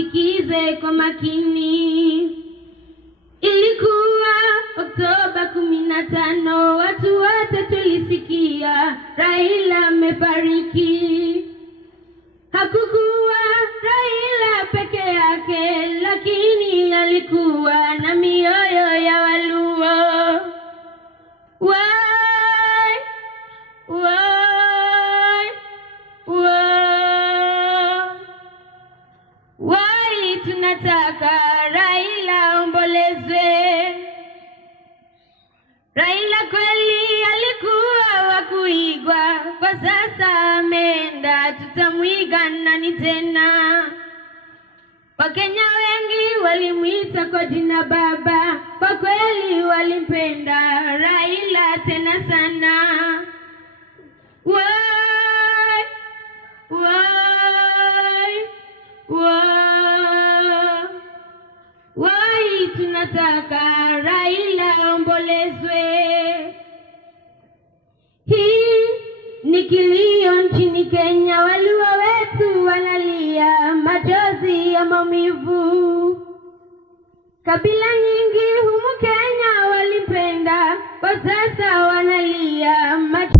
msikize kwa makini. Ilikuwa Oktoba 15, watu wote tulisikia Raila amefariki. Hakukuwa Raila peke yake, lakini alikuwa na mioyo ya Waluo. Wai, wai, wai, wai, tunataka Raila ombolezwe. Raila kweli alikuwa wa kuigwa, kwa sasa ameenda, tutamwiga nani tena? Wakenya wengi walimuita kwa jina baba, kwa kweli walimpenda Raila tena sana. Wai, wai, wai, wai, tunataka Raila ombolezwe. Hii ni kilio nchini Kenya, Waluo wetu wanalia machozi ya maumivu. Kabila nyingi humu Kenya walimpenda, kwa sasa wanalia machozi